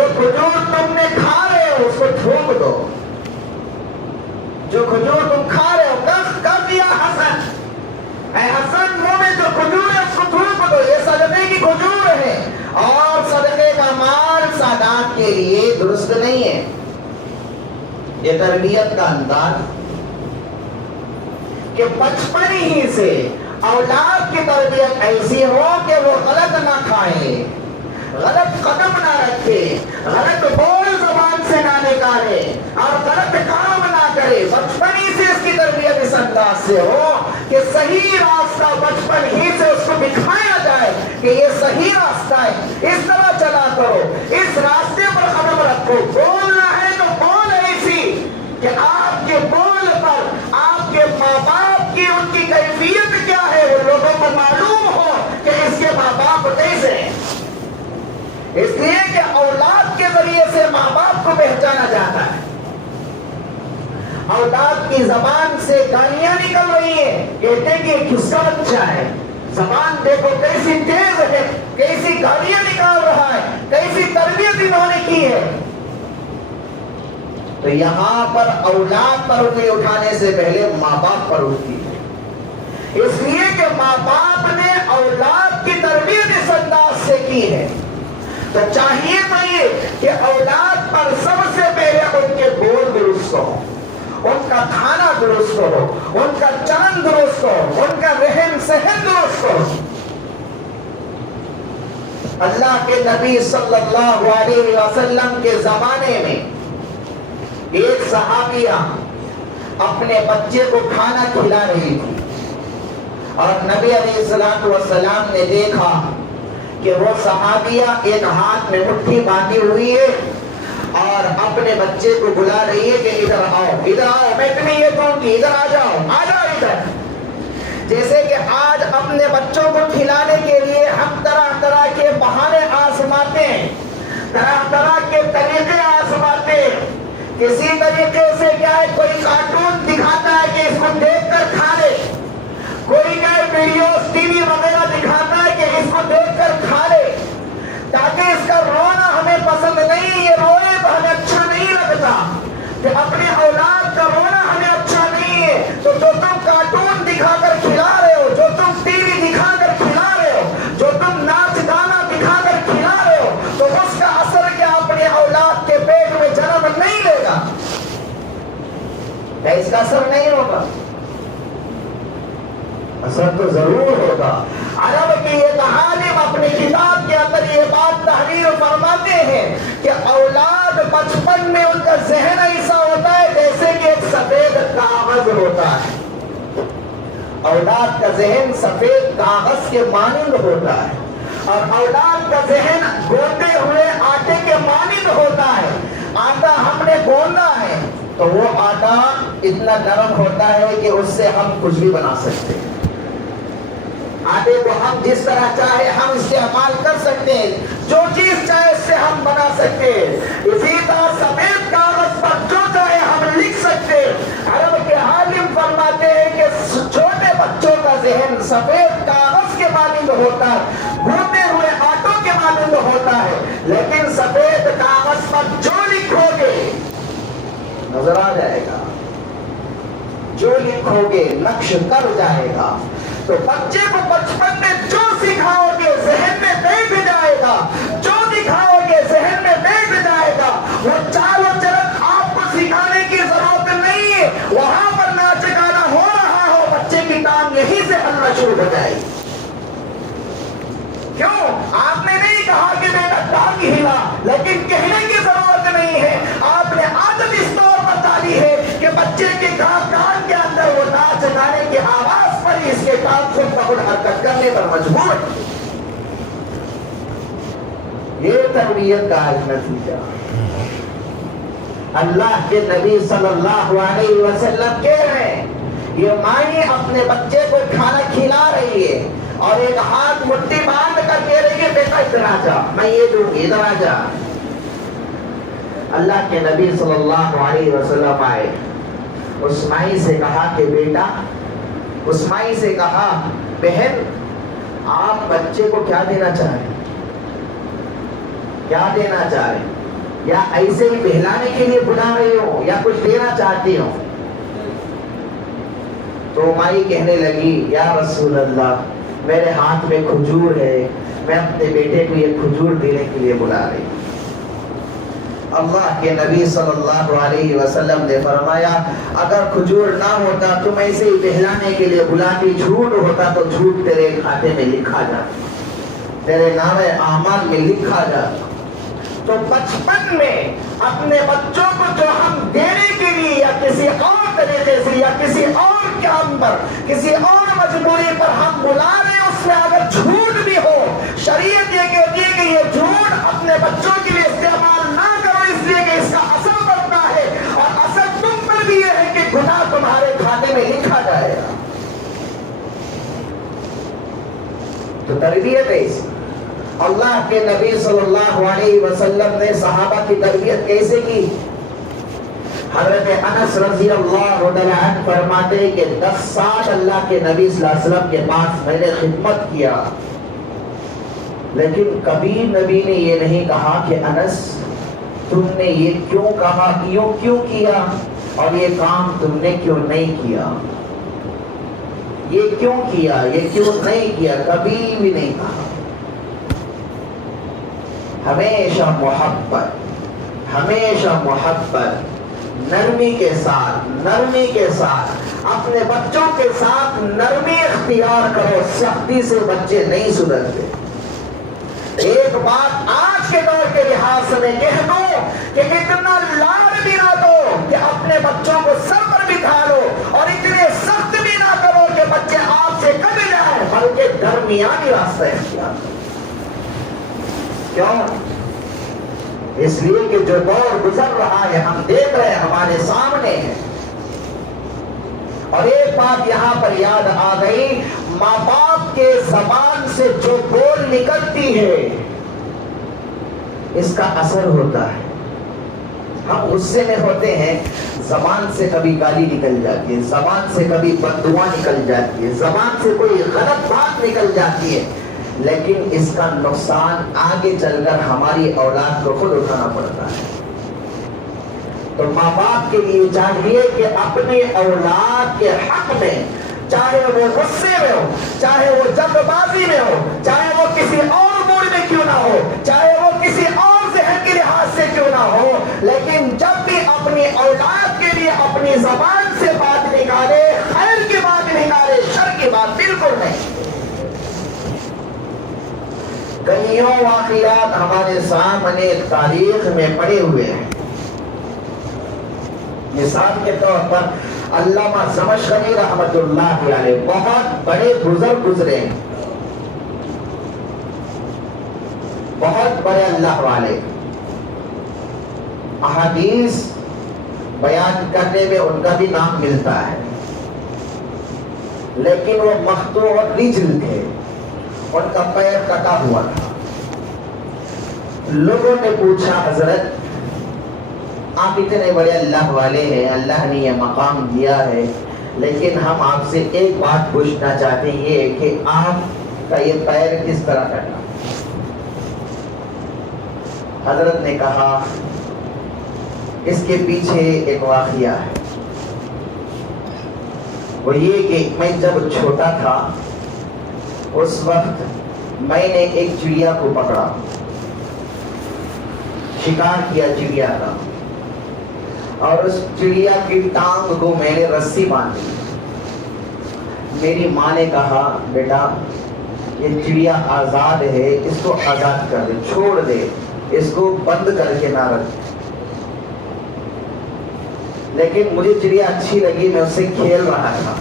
جو کھجور تم نے کھا رہے ہو اس کو تھوک دو. جو کھجور تم کھا رہے ہو کر دیا حسن، اے حسن منہ میں جو کھجور ہے اس کو تھوک دو. یہ صدقے کی کھجور ہے اور صدقے کا مال سادات کے لیے درست نہیں ہے. یہ تربیت کا انداز کہ بچپن ہی سے اولاد کی تربیت ایسی ہو کہ وہ غلط نہ کھائے، غلط قدم نہ رکھے، غلط بول زبان سے نہ نکالے اور غلط کام نہ کرے. بچپن ہی سے اس کی تربیت اس انداز سے ہو کہ صحیح راستہ بچپن ہی سے اس کو دکھایا جائے کہ یہ صحیح راستہ ہے، اس طرح چلا کرو، اس راستے پر قدم رکھو. بولنا ہے تو بول ایسی کہ آپ کے بول پر آپ کے ماں باپ کی ان کی کیفیت کیا ہے وہ لوگوں کو معلوم ہو کہ اس کے ماں باپ کیسے ہیں. اس لیے کہ اولاد کے ذریعے سے ماں باپ کو پہچانا جاتا ہے. اولاد کی زبان سے گالیاں نکل رہی ہیں، کہتے ہیں کہ یہ کس کا بچہ ہے، زبان دیکھو کیسی تیز ہے، کیسی گالیاں نکال رہا ہے، کیسی تربیت انہوں نے کی ہے. تو یہاں پر اولاد پر انگلی اٹھانے سے پہلے ماں باپ پر اٹھتی ہے، اس لیے کہ ماں باپ نے اولاد کی تربیت اس انداز سے کی ہے. تو چاہیے کہ اولاد پر سب سے پہلے ان کے بول درست ہو، ان کا کھانا درست ہو، ان کا چلن درست ہو، ان کا رہن سہن درست ہو. اللہ کے نبی صلی اللہ علیہ وسلم کے زمانے میں ایک صحابیہ اپنے بچے کو کھانا کھلا رہی تھی اور نبی علیہ الصلوۃ والسلام نے دیکھا کہ وہ صحابیہ ایک ہاتھ میں مٹھی باندھی ہوئی ہے اور اپنے بچے کو بلا رہی ہے کہ ادھر آؤ میں تمہیں یہ کہوں گی ادھر آ جاؤ ادھر. جیسے کہ آج اپنے بچوں کو کھلانے کے لیے ہم طرح طرح کے بہانے آزماتے ہیں، طرح طرح کے طریقے آزماتے ہیں. کسی طریقے سے کیا ہے، کوئی کارٹون دکھاتا ہے کہ اس کو دیکھ کر کھا لے، کوئی کیا ہے ویڈیوز ٹی وی وغیرہ دکھاتا ہے کہ اس کو دیکھ کر کھا لے تاکہ اس کا رونا ہمیں پسند نہیں، یہ روئے تو ہمیں اچھا نہیں لگتا، کہ اپنے اولاد کا رونا ہمیں اچھا نہیں ہے. تو جو تم کارٹون دکھا کر کھلا رہے ہو، جو تم ٹی وی دکھا کر کھلا رہے ہو، جو تم ناچ گانا دکھا کر کھلا رہے ہو، تو اس کا اثر کیا اپنے اولاد کے پیٹ میں جنم نہیں لے گا؟ کیا اس کا اثر نہیں ہوگا؟ اثر تو ضرور ہوگا. عرب کی ایک عالم اپنی کتاب کے اندر یہ بات تحریر فرماتے ہیں کہ اولاد بچپن میں ان کا ذہن ایسا ہوتا ہے جیسے کہ ایک سفید کاغذ ہوتا ہے. اولاد کا ذہن سفید کاغذ کے مانند ہوتا ہے اور اولاد کا ذہن گوندے ہوئے آٹے کے مانند ہوتا ہے. آٹا ہم نے گوندا ہے تو وہ آٹا اتنا نرم ہوتا ہے کہ اس سے ہم کچھ بھی بنا سکتے ہیں. آٹے کو ہم جس طرح چاہے ہم استعمال کر سکتے ہیں، جو چیز چاہے اس سے ہم بنا سکتے ہیں. اسی طرح سفید کاغذ پر جو چاہے ہم لکھ سکتے ہیں. عرب کے عالم فرماتے ہیں کہ چھوٹے بچوں کا ذہن سفید کاغذ کے مانند ہوتا ہے، گوندے ہوئے آٹوں کے مانند ہوتا ہے، لیکن سفید کاغذ پر جو لکھو گے نظر آ جائے گا، جو لکھو گے نقش کر جائے گا. تو بچے کو بچپن میں جو سکھاؤ گے ذہن میں بیٹھ جائے گا، جو دکھاؤ گے ذہن میں بیٹھ جائے گا. وہ چال و چلن آپ کو سکھانے کی ضرورت نہیں ہے، وہاں پر ناچ گانا ہو رہا ہو بچے کی ٹانگ یہیں سے ہلنا شروع ہو جائے. کیوں؟ آپ نے نہیں کہا کہ بیٹا ٹانگ ہلا، لیکن کہنے کی ضرورت نہیں ہے. آپ نے عادت اس طور پر ڈالی ہے کہ بچے کے کان کے اندر وہ ناچ گانے کی آواز پر اس کے کان کو پکڑ حرکت کرنے پر مجبور. یہ تربیت کا نتیجہ. اللہ کے نبی صلی اللہ علیہ وسلم کہہ رہے ہیں یہ ماں اپنے بچے کو کھانا کھلا رہی ہے اور ایک ہاتھ مٹھی باندھ کر کہہ رہی ہے بیٹا ادھر آ جا، میں یہ دوں گی ادھر آ جا. اللہ کے نبی صلی اللہ علیہ وسلم آئے، اس مائی سے کہا کہ بیٹا، اس مائی سے کہا بہن آپ بچے کو کیا دینا چاہیں، کیا دینا چاہیں؟ یا ایسے ہی بہلانے کے لیے بلا رہی ہو یا کچھ دینا چاہتی ہو؟ تو مائی کہنے لگی یا رسول اللہ میرے ہاتھ میں کھجور ہے، میں اپنے بیٹے کو یہ کھجور دینے کے لیے بلا رہی ہوں۔ اللہ کے نبی صلی اللہ علیہ وسلم نے فرمایا اگر کھجور نہ ہوتا تم ایسے ہی بہلانے کے لیے بلاتی، جھوٹ ہوتا تو جھوٹ تیرے کھاتے میں لکھا جاتا، تیرے نام اعمال میں لکھا جاتا۔ تو بچپن میں اپنے بچوں کو جو ہم دینے کے لیے یا کسی اور طریقے سے یا کسی اور کام پر کسی اور مجبوری پر ہم بلا رہے ہیں، اس میں اگر جھوٹ بھی ہو، شریعت یہ کہتی ہے کہ یہ جھوٹ اپنے بچوں کے لیے استعمال نہ کرو، اس لیے کہ اس کا اثر پڑتا ہے، اور اثر تم پر بھی یہ ہے کہ گناہ تمہارے کھاتے میں لکھا جائے گا۔ تو تربیت ہے اس۔ اللہ کے نبی صلی اللہ علیہ وسلم نے صحابہ کی تربیت کیسے کی؟ حضرت انس رضی اللہ عنہ فرماتے ہیں کہ 10 سال اللہ کے نبی صلی اللہ علیہ وسلم کے پاس میں نے خدمت کیا، لیکن کبھی نبی نے یہ نہیں کہا کہ انس تم نے یہ کیوں کہا، یوں کیوں کیا، اور یہ کام تم نے کیوں نہیں کیا، یہ کیوں کیا، یہ کیوں نہیں کیا، کبھی بھی نہیں کہا۔ ہمیشہ محبت نرمی کے ساتھ اپنے بچوں کے ساتھ نرمی اختیار کرو، سختی سے بچے نہیں سدھرتے۔ ایک بات آج کے دور کے لحاظ سے میں کہہ دوں کہ اتنا لاڈ بھی نہ دو کہ اپنے بچوں کو سر پر بٹھا لو، اور اتنے سخت بھی نہ کرو کہ بچے آپ سے کٹ جائیں، بلکہ درمیانی راستہ اختیار کرو۔ کیوں؟ اس لیے کہ جو دور گزر رہا ہے ہم دیکھ رہے ہیں، ہمارے سامنے ہے۔ اور ایک بات یہاں پر یاد آ گئی، ماں باپ کے زبان سے جو بول نکلتی ہے اس کا اثر ہوتا ہے۔ ہم غصے میں ہوتے ہیں، زبان سے کبھی گالی نکل جاتی ہے، زبان سے کبھی بد دعا نکل جاتی ہے، زبان سے کوئی غلط بات نکل جاتی ہے، لیکن اس کا نقصان آگے چل کر ہماری اولاد کو خود اٹھانا پڑتا ہے۔ تو ماں باپ کے لیے چاہیے کہ اپنی اولاد کے حق میں، چاہے وہ غصے میں ہو، چاہے وہ جلد بازی میں ہو، چاہے وہ کسی اور موڈ میں کیوں نہ ہو، چاہے وہ کسی اور ذہن کے لحاظ سے کیوں نہ ہو، لیکن جب بھی اپنی اولاد کے لیے اپنی زبان سے بات نکالے، خیر کی بات نکالے، شر کی بات بالکل نہیں۔ کئیوں واقعات ہمارے سامنے تاریخ میں پڑے ہوئے ہیں۔ مثال کے طور پر علامہ زمخشری رحمۃ اللہ علیہ بہت بڑے بزرگ گزرے ہیں، بہت بڑے اللہ والے، احادیث بیان کرنے میں ان کا بھی نام ملتا ہے، لیکن وہ مقطوع الرجل تھے، ان کا پیر کٹا ہوا تھا۔ لوگوں نے پوچھا حضرت آپ اتنے بڑے اللہ والے ہیں، اللہ نے یہ مقام دیا ہے، لیکن ہم آپ سے ایک بات پوچھنا چاہتے ہیں، یہ کہ آپ کا یہ پیر کس طرح کٹا؟ حضرت نے کہا اس کے پیچھے ایک واقعہ ہے، وہ یہ کہ میں جب چھوٹا تھا اس وقت میں نے ایک چڑیا کو پکڑا، شکار کیا چڑیا کا، اور اس چڑیا کی ٹانگ کو میں نے رسی باندھی۔ میری ماں نے کہا بیٹا یہ چڑیا آزاد ہے، اس کو آزاد کر دے، چھوڑ دے، اس کو بند کر کے نہ رکھ۔ لیکن مجھے چڑیا اچھی لگی، میں اس سے کھیل رہا تھا،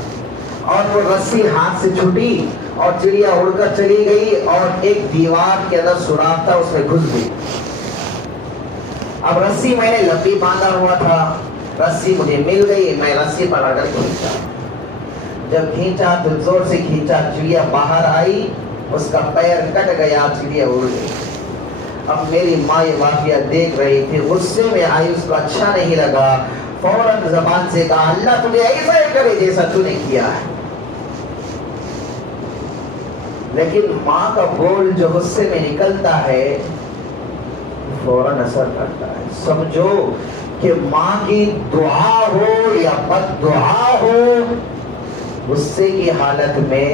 اور وہ رسی ہاتھ سے چھوٹی اور چڑیا اڑ کر چلی گئی، اور ایک دیوار کے اندر سوراخ تھا، اس میں گھس گئی۔ اب رسی میں نے لمبی باندھا ہوا تھا، رسی مجھے مل گئی، میں رسی پکڑ کر کھینچا، جب کھینچا تو زور سے کھینچا، چڑیا باہر آئی، اس کا پیر کٹ گیا، چڑیا اڑ گئی۔ اب میری ماں یہ واقعہ دیکھ رہی تھی، غصے میں آئی، اس کو اچھا نہیں لگا، فوراً زبان سے کہا اللہ تجھے ایسا ہی کرے جیسا تو نے کیا ہے۔ لیکن ماں کا بول جو غصے میں نکلتا ہے فوراً اثر کرتا ہے. سمجھو کہ ماں کی دعا ہو یا بد دعا ہو غصے کی حالت میں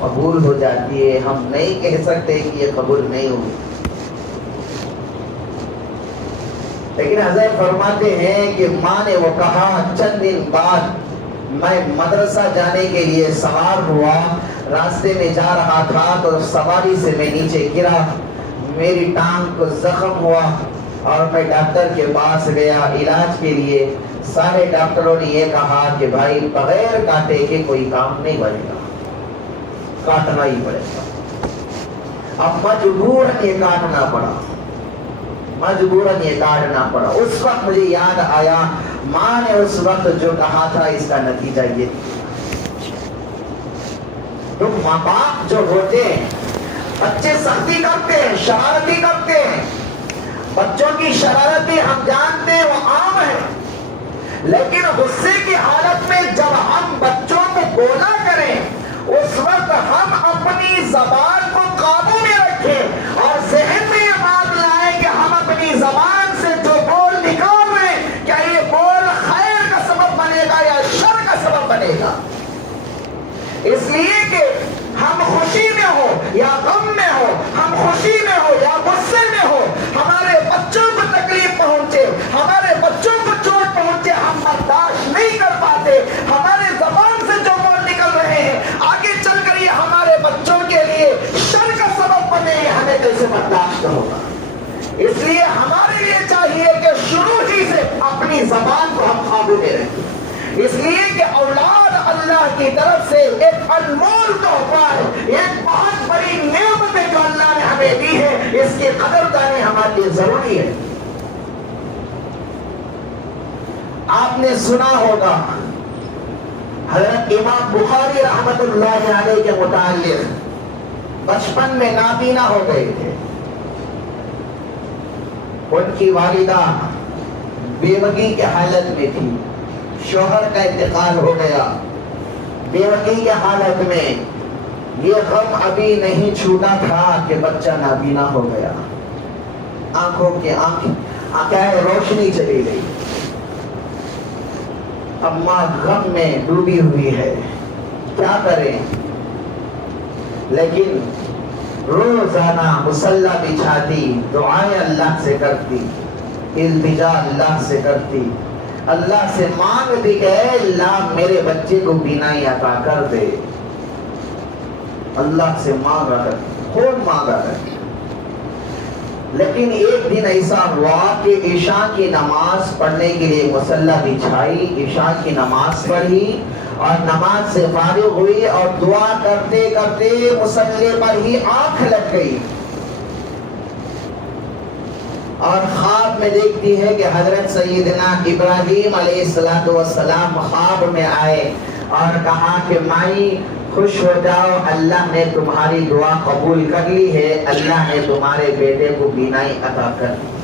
قبول ہو جاتی ہے. ہم نہیں کہہ سکتے کہ یہ قبول نہیں ہوئی. لیکن حضرت فرماتے ہیں کہ ماں نے وہ کہا. چند دن بعد میں مدرسہ جانے کے لیے سوار ہوا, راستے میں جا رہا تھا تو سواری سے میں نیچے گرا, میری ٹانگ کو زخم ہوا اور میں ڈاکٹر کے پاس گیا علاج کے لیے. سارے ڈاکٹروں نے یہ کہا کہ بھائی بغیر کاٹے کے کوئی کام نہیں بنے گا, کاٹنا ہی پڑے گا. اب مجبوراً یہ کاٹنا پڑا, مجبوراً یہ کاٹنا پڑا. اس وقت مجھے یاد آیا ماں نے اس وقت جو کہا تھا اس کا نتیجہ یہ تھا. تو ماں باپ جو ہوتے ہیں بچے سختی کرتے ہیں, شرارتی کرتے ہیں. بچوں کی شرارتیں ہم جانتے ہیں وہ عام ہے, لیکن غصے کی حالت میں جب ہم بچوں کو بولا کریں اس وقت ہم اپنی زبان کو قابو میں رکھیں اور ذہن میں یہ بات لائیں کہ ہم اپنی زبان سے جو بول نکال رہے ہیں کیا یہ بول خیر کا سبب بنے گا یا شر کا سبب بنے گا. اس لیے کہ ہم خوشی میں ہو یا غم میں ہو, ہم خوشی میں ہو یا غصے میں ہو, ہمارے بچوں کو تکلیف پہنچے, ہمارے بچوں کو چوٹ پہنچے, ہم برداشت نہیں کر پاتے. ہمارے زبان سے جو بول نکل رہے ہیں آگے چل کر یہ ہمارے بچوں کے لیے شر کا سبب بنے, ہمیں کیسے برداشت ہوگا. اس لیے ہمارے لیے چاہیے کہ شروع ہی سے اپنی زبان کو ہم قابو میں رکھیں. اس لیے کہ اولاد اللہ کی طرف سے ایک انمول تحفہ ہے, ایک بہت بڑی نعمت ہے جو اللہ نے ہمیں دی ہے. اس کی قدر دانی ہمارے لیے ضروری ہے. آپ نے سنا ہوگا حضرت امام بخاری رحمت اللہ علیہ کے متعلق بچپن میں نابینا ہو گئے تھے. ان کی والدہ بیوگی کی حالت میں تھی, شوہر کا انتقال ہو گیا. بیوگی کی حالت میں یہ غم ابھی نہیں چھوٹا تھا کہ بچہ نابینا ہو گیا. آنکھوں کی آنکھیں روشنی چلی گئی. اماں غم میں ڈوبی ہوئی ہے, کیا کریں. لیکن روزانہ مصلی بچھاتی, دعائیں اللہ سے کرتی, التجا اللہ سے کرتی, اللہ سے مانگتی کہ اے اللہ میرے بچے کو بینائی عطا کر دے. اللہ سے مانگا کرتی, خود مانگا کرتی. لیکن ایک دن ایسا ہوا کہ عشاء کی نماز پڑھنے کے لیے مصلی بچھائی, عشاء کی نماز پڑھی اور نماز سے فارغ ہوئی اور دعا کرتے کرتے مصلی پر ہی آنکھ لگ گئی اور خواب میں دیکھتی ہے کہ حضرت سیدنا ابراہیم علیہ السلام خواب میں آئے اور کہا کہ مائی خوش ہو جاؤ, اللہ نے تمہاری دعا قبول کر لی ہے, اللہ نے تمہارے بیٹے کو بینائی عطا کر دی.